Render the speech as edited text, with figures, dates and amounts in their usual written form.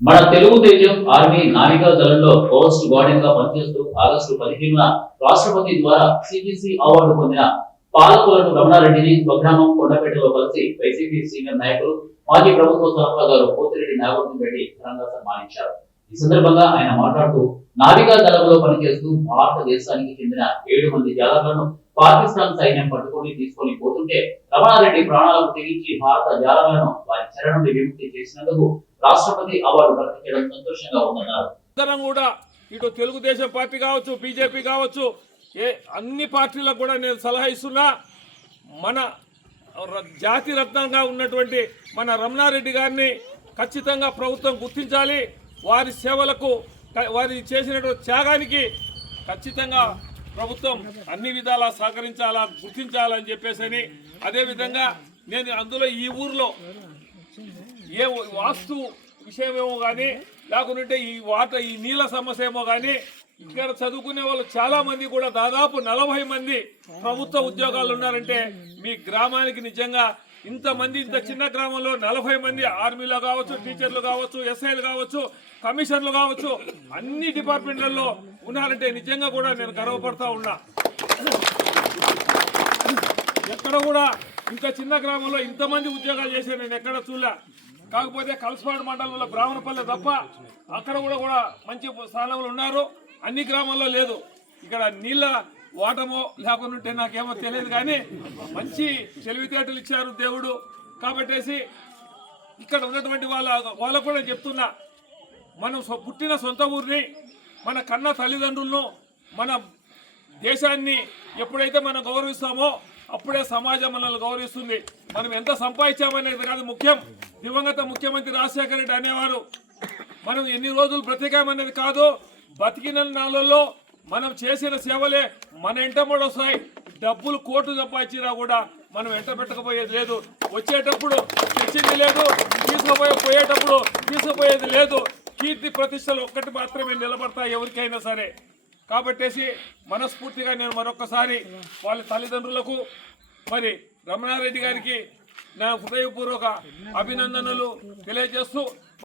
మన తెలుగుదేశం ఆర్మీ నావికా దళంలో post garden గా పనిచేస్తూ ఆగస్టు 15న రాష్ట్రపతి ద్వారా సిబిసి అవార్డు పొందిన పాలకులను రమణారెడ్డిని స్వగ్రామం కొండపేటలో కలిసి వైసీపీ సీనియర్ నాయకులు మాజీ ప్రభుత్వ సలహాదారు పోతిరెడ్డి నాగార్జున రెడ్డి ఘనంగా సన్మానించారు. ఈ సందర్భంగా ఆయన మాట్లాడుతూ నావికా దళంలో పనిచేస్తూ భారతదేశానికి చెందిన 7 మంది జాలర్లను పాకిస్తాన్ సైన్యం పట్టుకొని తీసుకొని పోతుంటే రమణారెడ్డి ప్రాణాలకు తెగించి భారత జాలర్లను వారి చెర నుండి విముక్తి చేసినందుకు రాష్ట్రపతి అవార్డు ప్రకటించడం సంతోషంగా ఉందన్నారు. అందరం కూడా ఇటు తెలుగుదేశం పార్టీ కావచ్చు, బీజేపీ కావచ్చు, అన్ని పార్టీలకు కూడా నేను సలహా ఇస్తున్నా. మన జాతి రత్నంగా ఉన్నటువంటి మన రమణారెడ్డి గారిని ఖచ్చితంగా ప్రభుత్వం గుర్తించాలి. వారి సేవలకు, వారి చేసినటువంటి త్యాగానికి ఖచ్చితంగా ప్రభుత్వం అన్ని విధాలా సహకరించాలా, గుర్తించాలని చెప్పేసి, అదేవిధంగా నేను అందులో ఈ ఊర్లో ఏ వాస్తు విషయమేమో కానీ, లేకుంటే ఈ నీళ్ళ సమస్య ఏమో కానీ, ఇక్కడ చదువుకునే వాళ్ళు చాలా మంది కూడా దాదాపు 40 మంది ప్రభుత్వ ఉద్యోగాలు ఉన్నారంటే మీ గ్రామానికి నిజంగా ఇంతమంది, ఇంత చిన్న గ్రామంలో 40 మంది ఆర్మీలో కావచ్చు, టీచర్లు కావచ్చు, ఎస్ఐలు కావచ్చు, కమిషనర్లు కావచ్చు, అన్ని డిపార్ట్మెంట్లలో ఉన్నారంటే నిజంగా కూడా నేను గర్వపడతా ఉన్నా. ఎక్కడ కూడా ఇంత చిన్న గ్రామంలో ఇంతమంది ఉద్యోగాలు చేసే నేను ఎక్కడ చూడలే. కాకపోతే కలసపాడు మండలంలో బ్రాహ్మణపల్లె తప్ప అక్కడ కూడా మంచి స్థానంలో ఉన్నారు. అన్ని గ్రామాల్లో లేదు. ఇక్కడ నీళ్ళ వాటమో లేకుంటే నాకేమో తెలియదు కానీ మంచి తెలివితేటలు ఇచ్చారు దేవుడు. కాబట్టేసి ఇక్కడ ఉన్నటువంటి వాళ్ళకు కూడా చెప్తున్నా, మనం పుట్టిన సొంత ఊరిని, మన కన్న తల్లిదండ్రులను, మన దేశాన్ని ఎప్పుడైతే మనం గౌరవిస్తామో అప్పుడే సమాజం మనల్ని గౌరవిస్తుంది. మనం ఎంత సంపాదించామనేది కాదు ముఖ్యం. దివంగత ముఖ్యమంత్రి రాజశేఖర రెడ్డి అనేవారు, మనం ఎన్ని రోజులు బ్రతికామనేది కాదు, బతికిన నాళ్ళలో మనం చేసిన సేవలే మన ఎంట వస్తాయి. డబ్బులు కోట్లు సంపాదించినా కూడా మనం ఎంట పెట్టకపోయేది లేదు. వచ్చేటప్పుడు తెచ్చింది లేదు, పోయేటప్పుడు తీసుకుపోయేది లేదు. కీర్తి ప్రతిష్టలు ఒక్కటి మాత్రమే నిలబడతాయి ఎవరికైనా సరే. కాబట్టేసి మనస్ఫూర్తిగా నేను మరొకసారి వాళ్ళ తల్లిదండ్రులకు, మరి రమణారెడ్డి గారికి నా హృదయపూర్వక అభినందనలు తెలియజేస్తూ